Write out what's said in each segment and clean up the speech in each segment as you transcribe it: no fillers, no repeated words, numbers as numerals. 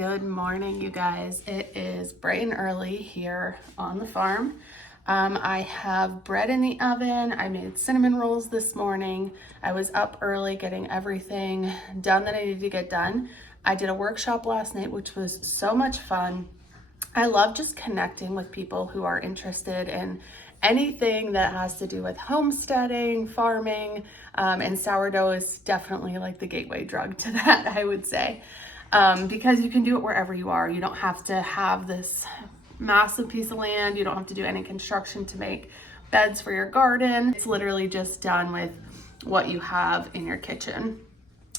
Good morning, you guys. It is bright and early here on the farm. I have bread in the oven. I made cinnamon rolls this morning. I was up early getting everything done that I needed to get done. I did a workshop last night, which was so much fun. I love just connecting with people who are interested in anything that has to do with homesteading, farming, and sourdough is definitely like the gateway drug to that, I would say. Because you can do it wherever you are. You don't have to have this massive piece of land. You don't have to do any construction to make beds for your garden. It's literally just done with what you have in your kitchen.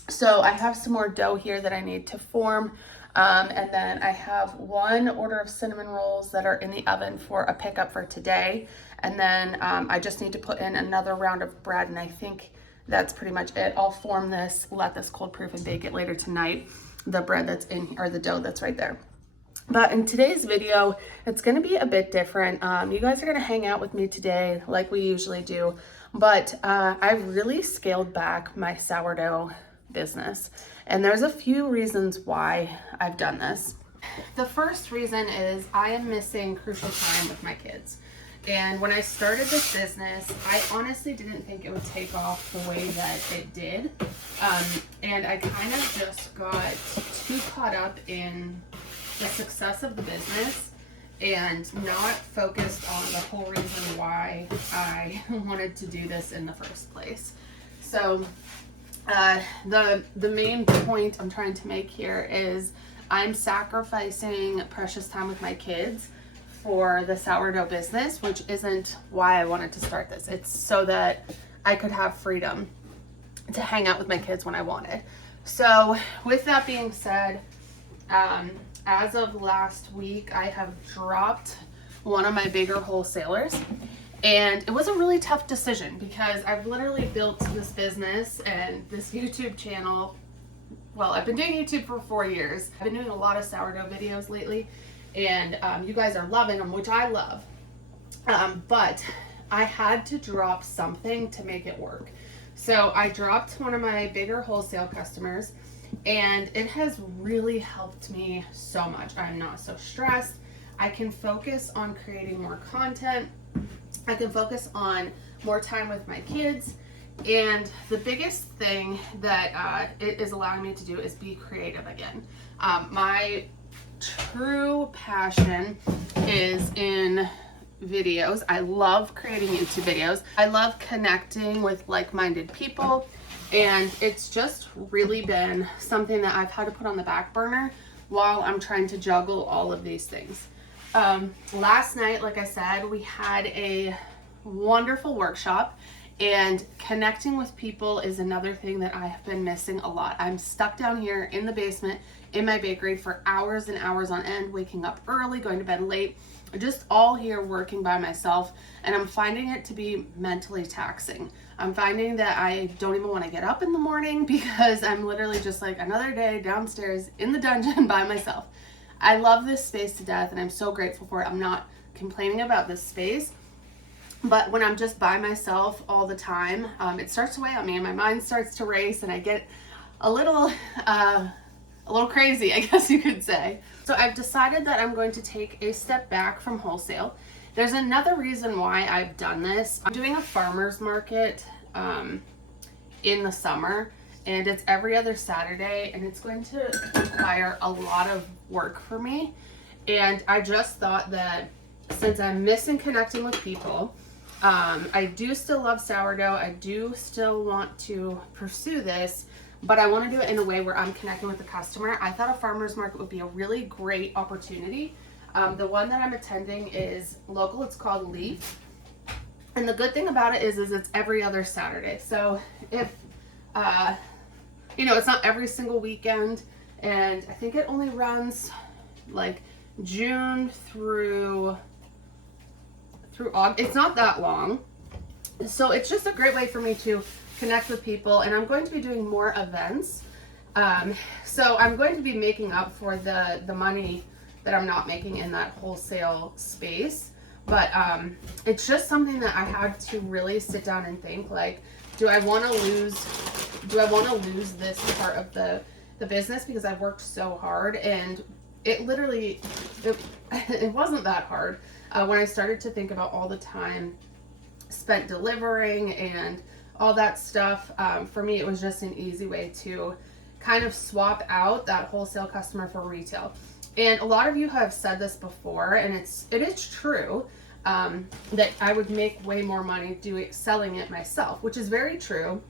So I have some more dough here that I need to form. And then I have one order of cinnamon rolls that are in the oven for a pickup for today. And then I just need to put in another round of bread, and I think that's pretty much it. I'll form this, let this cold proof, and bake it later tonight. The bread that's in, or the dough that's right there. But in today's video, it's going to be a bit different. You guys are going to hang out with me today like we usually do, but I've really scaled back my sourdough business, and there's a few reasons why I've done this. The first reason is I am missing crucial time with my kids. And when I started this business, I honestly didn't think it would take off the way that it did. And I kind of just got too caught up in the success of the business and not focused on the whole reason why I wanted to do this in the first place. So the main point I'm trying to make here is I'm sacrificing precious time with my kids for the sourdough business, which isn't why I wanted to start this. It's so that I could have freedom to hang out with my kids when I wanted. So with that being said, as of last week, I have dropped one of my bigger wholesalers, and it was a really tough decision because I've literally built this business and this YouTube channel. Well, I've been doing YouTube for 4 years. I've been doing a lot of sourdough videos lately, and you guys are loving them, which I love. But I had to drop something to make it work. So I dropped one of my bigger wholesale customers, and it has really helped me so much. I'm not so stressed. I can focus on creating more content. I can focus on more time with my kids. And the biggest thing that it is allowing me to do is be creative again. My true passion is in videos. I love creating YouTube videos. I love connecting with like-minded people, and it's just really been something that I've had to put on the back burner while I'm trying to juggle all of these things. Last night, like I said, we had a wonderful workshop, and connecting with people is another thing that I have been missing a lot. I'm stuck down here in the basement in my bakery for hours and hours on end, waking up early, going to bed late, just all here working by myself, and I'm finding it to be mentally taxing. I'm finding that I don't even want to get up in the morning because I'm literally just like another day downstairs in the dungeon by myself. I love this space to death, and I'm so grateful for it. I'm not complaining about this space, but when I'm just by myself all the time, it starts to weigh on me, and my mind starts to race, and I get a little crazy, I guess you could say. So I've decided that I'm going to take a step back from wholesale. There's another reason why I've done this. I'm doing a farmer's market in the summer, and it's every other Saturday, and it's going to require a lot of work for me. And I just thought that since I'm missing connecting with people, I do still love sourdough. I do still want to pursue this, but I want to do it in a way where I'm connecting with the customer. I thought a farmer's market would be a really great opportunity. The one that I'm attending is local. It's called Leaf. And the good thing about it is it's every other Saturday. So if, it's not every single weekend, and I think it only runs like June through August. It's not that long. So it's just a great way for me to connect with people, and I'm going to be doing more events. So I'm going to be making up for the money that I'm not making in that wholesale space. But it's just something that I had to really sit down and think, like, do I want to lose this part of the the business because I've worked so hard, and it literally, it wasn't that hard when I started to think about all the time spent delivering and all that stuff. For me, it was just an easy way to kind of swap out that wholesale customer for retail. And a lot of you have said this before, and it is true, that I would make way more money selling it myself, which is very true.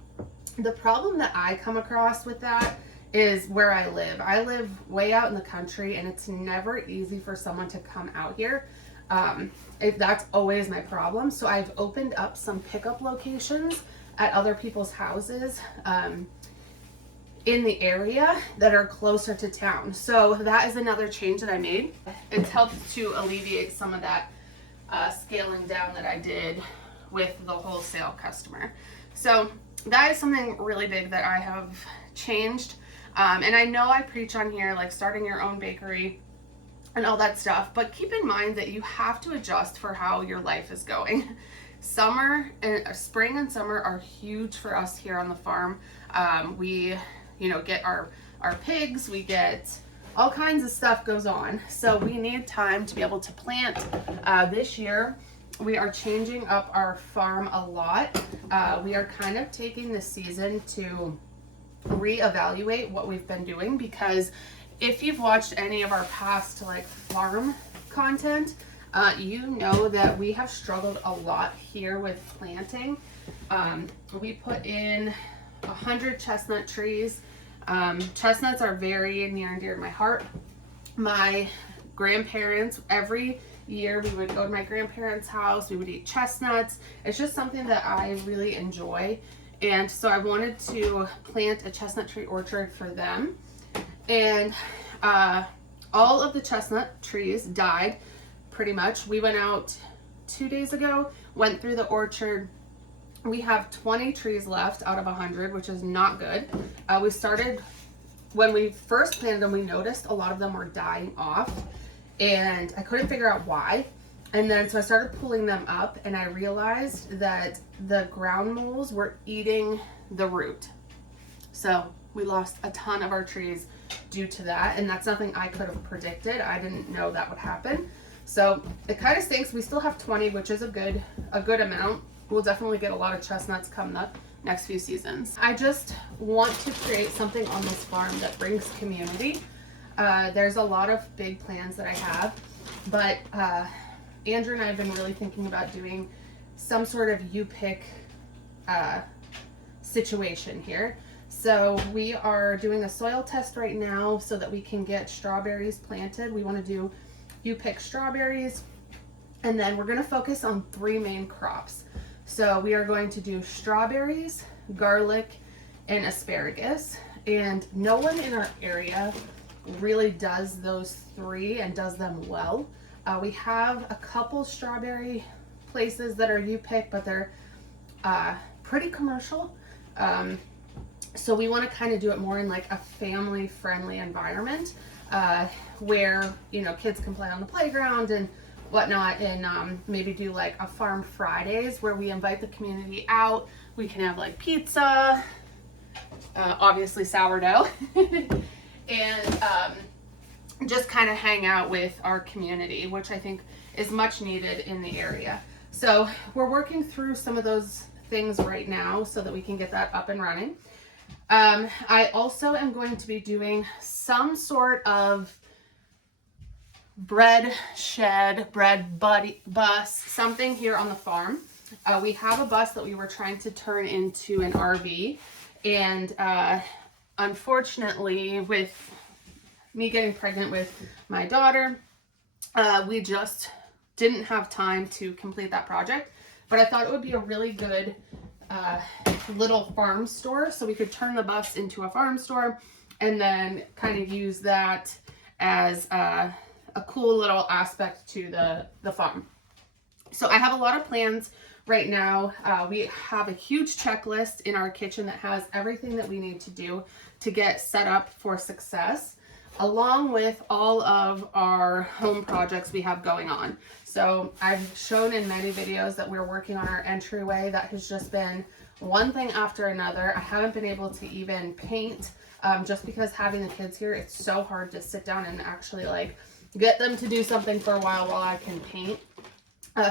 The problem that I come across with that is where I live. I live way out in the country, and it's never easy for someone to come out here. That's always my problem. So I've opened up some pickup locations at other people's houses in the area that are closer to town. So that is another change that I made. It's helped to alleviate some of that scaling down that I did with the wholesale customer. So that is something really big that I have changed. And I know I preach on here, like starting your own bakery and all that stuff, but keep in mind that you have to adjust for how your life is going. Spring and summer are huge for us here on the farm. We, get our pigs, we get all kinds of stuff goes on. So we need time to be able to plant. This year, we are changing up our farm a lot. We are kind of taking the season to reevaluate what we've been doing, because if you've watched any of our past farm content, you know that we have struggled a lot here with planting. We put in 100 chestnut trees. Chestnuts are very near and dear to my heart. My grandparents, every year we would go to my grandparents' house, we would eat chestnuts. It's just something that I really enjoy. And so I wanted to plant a chestnut tree orchard for them. And all of the chestnut trees died pretty much. We went out 2 days ago, went through the orchard. We have 20 trees left out of 100, which is not good. We started, when we first planted them, we noticed a lot of them were dying off, and I couldn't figure out why. And then so I started pulling them up, and I realized that the ground moles were eating the root. So we lost a ton of our trees due to that, and that's nothing I could have predicted. I didn't know that would happen. So it kind of stinks. We still have 20, which is a good amount. We'll definitely get a lot of chestnuts coming up next few seasons. I just want to create something on this farm that brings community. There's a lot of big plans that I have, but Andrew and I have been really thinking about doing some sort of you pick situation here. So we are doing a soil test right now so that we can get strawberries planted. We want to do you pick strawberries, and then we're going to focus on 3 main crops. So we are going to do strawberries, garlic, and asparagus. And no one in our area really does those 3 and does them well. We have a couple strawberry places that are you pick, but they're pretty commercial. So we want to kind of do it more in like a family friendly environment, where kids can play on the playground and whatnot, and maybe do like a farm Fridays where we invite the community out. We can have like pizza, obviously sourdough, and just kind of hang out with our community, which I think is much needed in the area. So we're working through some of those things right now so that we can get that up and running. I also am going to be doing some sort of bread shed, bread bus, something here on the farm. We have a bus that we were trying to turn into an RV, and unfortunately, with me getting pregnant with my daughter, we just didn't have time to complete that project. But I thought it would be a really good little farm store, so we could turn the bus into a farm store and then kind of use that as a cool little aspect to the farm. So I have a lot of plans right now. We have a huge checklist in our kitchen that has everything that we need to do to get set up for success, along with all of our home projects we have going on. So I've shown in many videos that we're working on our entryway. That has just been one thing after another. I haven't been able to even paint just because having the kids here, it's so hard to sit down and actually like get them to do something for a while I can paint.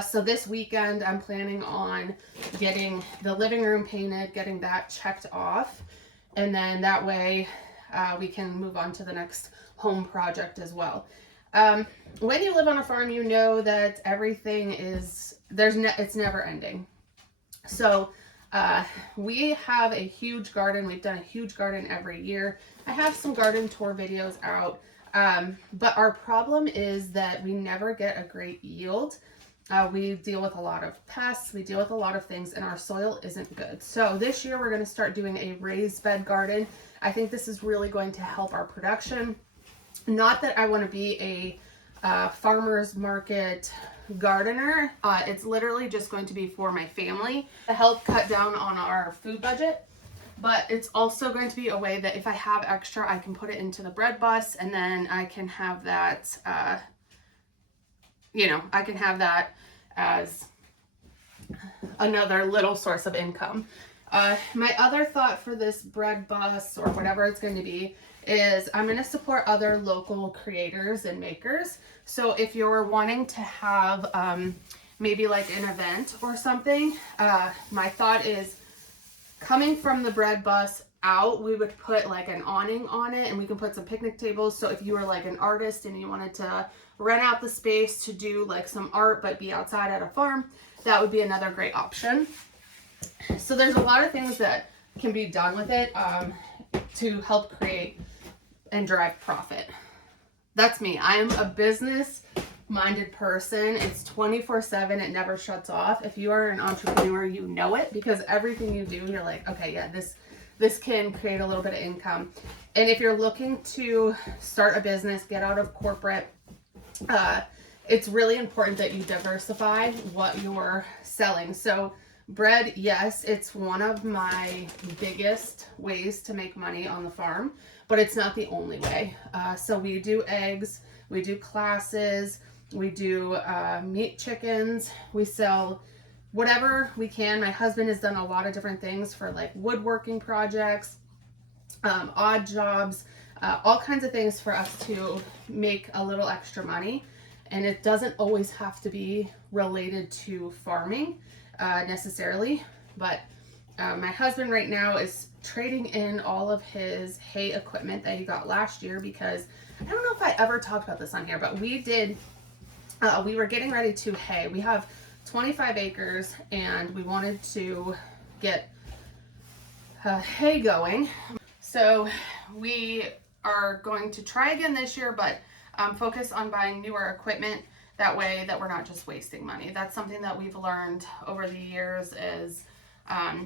So this weekend I'm planning on getting the living room painted, getting that checked off, and then that way we can move on to the next home project as well. When you live on a farm, you know that everything is, it's never ending. So we have a huge garden. We've done a huge garden every year. I have some garden tour videos out, but our problem is that we never get a great yield. We deal with a lot of pests, we deal with a lot of things, and our soil isn't good. So this year we're going to start doing a raised bed garden. I think this is really going to help our production. Not that I want to be a farmer's market gardener. It's literally just going to be for my family to help cut down on our food budget. But it's also going to be a way that if I have extra, I can put it into the bread bus, and then I can have that, I can have that as another little source of income. My other thought for this bread bus, or whatever it's going to be, is I'm going to support other local creators and makers. So if you're wanting to have maybe like an event or something, my thought is coming from the bread bus out, we would put like an awning on it, and we can put some picnic tables. So if you were like an artist and you wanted to rent out the space to do like some art but be outside at a farm, that would be another great option. So there's a lot of things that can be done with it to help create and drive profit. That's me. I am a business minded person. It's 24/7. It never shuts off. If you are an entrepreneur, you know it, because everything you do, you're like, okay, yeah, this can create a little bit of income. And if you're looking to start a business, get out of corporate, it's really important that you diversify what you're selling. So bread, yes, it's one of my biggest ways to make money on the farm, but it's not the only way. So we do eggs, we do classes, we do meat chickens, we sell whatever we can. My husband has done a lot of different things for like woodworking projects, odd jobs, all kinds of things for us to make a little extra money. And it doesn't always have to be related to farming necessarily, but my husband right now is trading in all of his hay equipment that he got last year, because I don't know if I ever talked about this on here, but we were getting ready to hay. We have 25 acres and we wanted to get hay going. So we are going to try again this year, but focus on buying newer equipment. That way that we're not just wasting money. That's something that we've learned over the years is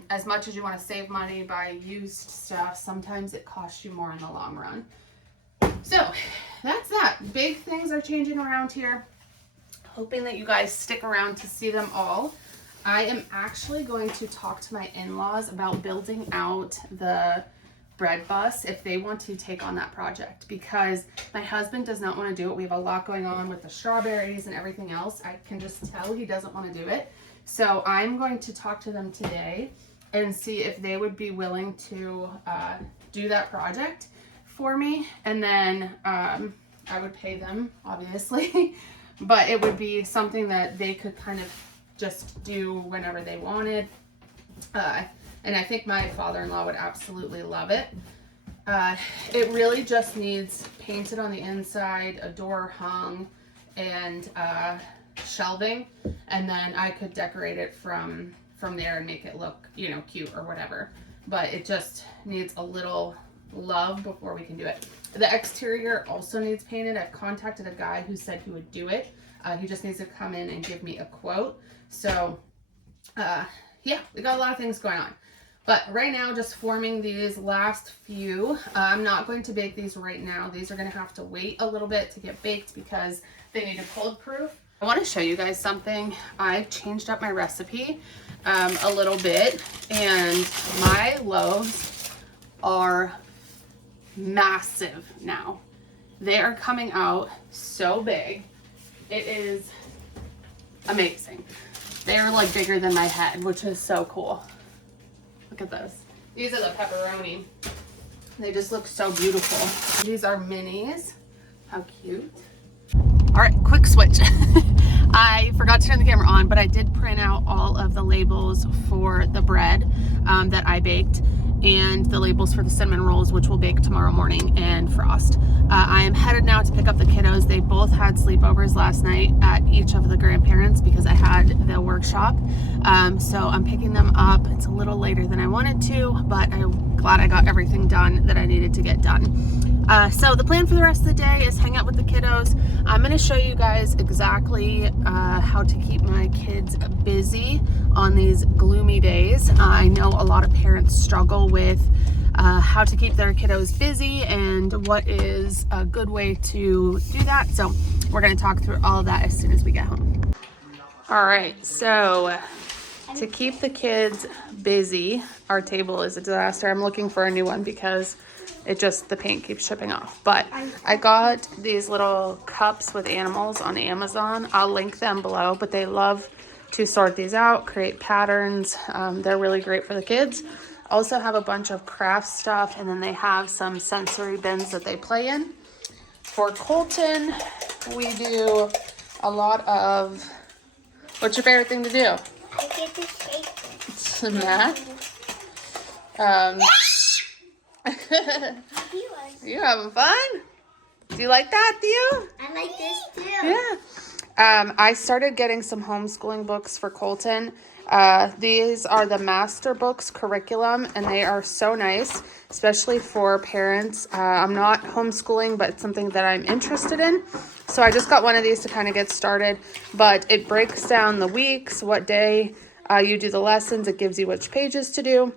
as much as you want to save money, buy used stuff, sometimes it costs you more in the long run. So that's that. Big things are changing around here. Hoping that you guys stick around to see them all. I am actually going to talk to my in-laws about building out the bread bus if they want to take on that project, because my husband does not want to do it. We have a lot going on with the strawberries and everything else. I can just tell he doesn't want to do it. So I'm going to talk to them today and see if they would be willing to do that project for me. And then I would pay them, obviously, but it would be something that they could kind of just do whenever they wanted. And I think my father-in-law would absolutely love it. It really just needs painted on the inside, a door hung, and shelving, and then I could decorate it from there and make it look, cute or whatever. But it just needs a little love before we can do it. The exterior also needs painted. I've contacted a guy who said he would do it. He just needs to come in and give me a quote. So yeah, we got a lot of things going on. But right now, just forming these last few. I'm not going to bake these right now. These are going to have to wait a little bit to get baked because they need a cold proof. I want to show you guys something. I've changed up my recipe a little bit, and my loaves are massive now. They are coming out so big. It is amazing. They're like bigger than my head, which is so cool. Look at those. These are the pepperoni. They just look so beautiful. These are minis. How cute. All right, quick switch. I forgot to turn the camera on, but I did print out all of the labels for the bread that I baked, and the labels for the cinnamon rolls, which we'll bake tomorrow morning, and frost. I am headed now to pick up the kiddos. They both had sleepovers last night at each of the grandparents because I had the workshop. So I'm picking them up. It's a little later than I wanted to, but I'm glad I got everything done that I needed to get done. So the plan for the rest of the day is hang out with the kiddos. I'm going to show you guys exactly how to keep my kids busy on these gloomy days. I know a lot of parents struggle with how to keep their kiddos busy and what is a good way to do that. So we're going to talk through all of that as soon as we get home. All right, so to keep the kids busy, our table is a disaster. I'm looking for a new one because the paint keeps chipping off. But I got these little cups with animals on Amazon. I'll link them below, but they love to sort these out, create patterns. They're really great for the kids. Also have a bunch of craft stuff, and then they have some sensory bins that they play in. For Colton, we do a lot of, what's your favorite thing to do? I get to shake it. Some math. You having fun? Do you like that, Theo? I like this too. Yeah. I started getting some homeschooling books for Colton. These are the Master Books curriculum, and they are so nice, especially for parents. I'm not homeschooling, but it's something that I'm interested in. So I just got one of these to kind of get started, but it breaks down the weeks, what day you do the lessons. It gives you which pages to do.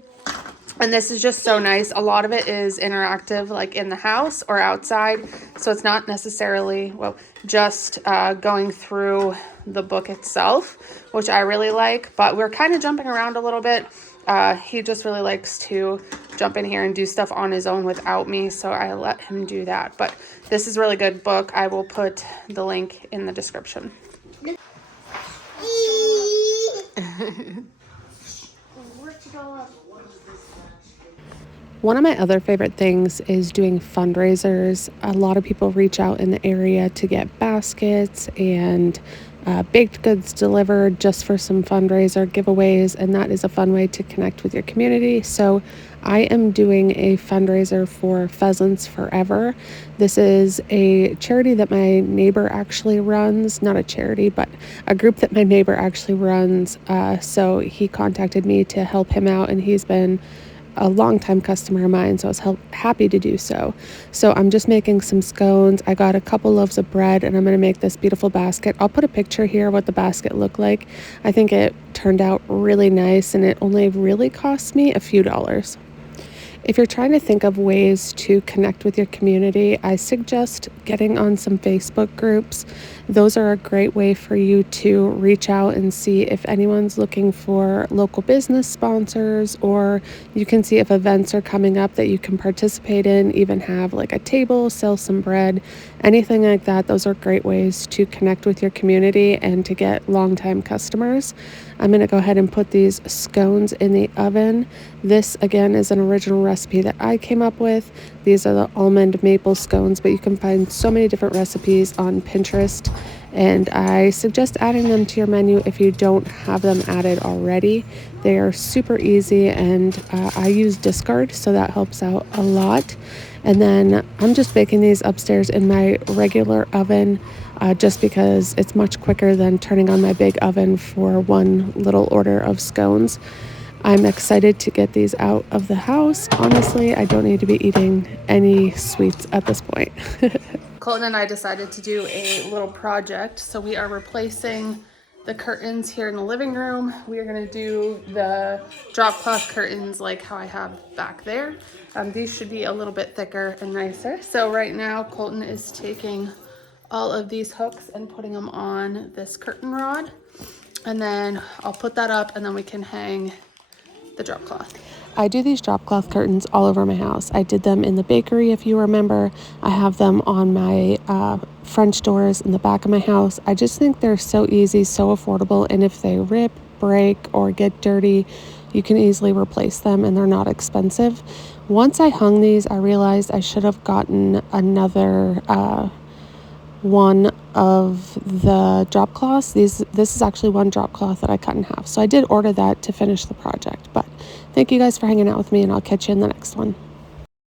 And this is just so nice. A lot of it is interactive, like in the house or outside. So it's not necessarily, just going through the book itself, which I really like. But we're kind of jumping around a little bit. He just really likes to jump in here and do stuff on his own without me. So I let him do that. But this is a really good book. I will put the link in the description. One of my other favorite things is doing fundraisers. A lot of people reach out in the area to get baskets and baked goods delivered just for some fundraiser giveaways, and that is a fun way to connect with your community. So I am doing a fundraiser for Pheasants Forever. This is a charity that my neighbor actually runs, not a charity, but a group that my neighbor actually runs. So he contacted me to help him out, and he's been a longtime customer of mine, so I was happy to do so. So I'm just making some scones. I got a couple loaves of bread, and I'm going to make this beautiful basket. I'll put a picture here of what the basket looked like. I think it turned out really nice, and it only really cost me a few dollars. If you're trying to think of ways to connect with your community, I suggest getting on some Facebook groups. Those are a great way for you to reach out and see if anyone's looking for local business sponsors, or you can see if events are coming up that you can participate in, even have like a table, sell some bread, anything like that. Those are great ways to connect with your community and to get longtime customers. I'm going to go ahead and put these scones in the oven. This, again, is an original recipe that I came up with. These are the almond maple scones, but you can find so many different recipes on Pinterest, and I suggest adding them to your menu if you don't have them added already. They are super easy, and I use discard, so that helps out a lot. And then I'm just baking these upstairs in my regular oven, just because it's much quicker than turning on my big oven for one little order of scones. I'm excited to get these out of the house. Honestly, I don't need to be eating any sweets at this point. Colton and I decided to do a little project. So we are replacing the curtains here in the living room. We are going to do the drop cloth curtains like how I have back there. These should be a little bit thicker and nicer. So right now Colton is taking all of these hooks and putting them on this curtain rod, and then I'll put that up, and then we can hang the drop cloth. I do these drop cloth curtains all over my house. I did them in the bakery, if you remember. I have them on my French doors in the back of my house. I just think they're so easy, so affordable, and if they rip, break, or get dirty, You can easily replace them and they're not expensive. Once I hung these, I realized I should have gotten another one of the drop cloths. This is actually one drop cloth that I cut in half. So I did order that to finish the project. But thank you guys for hanging out with me, and I'll catch you in the next one.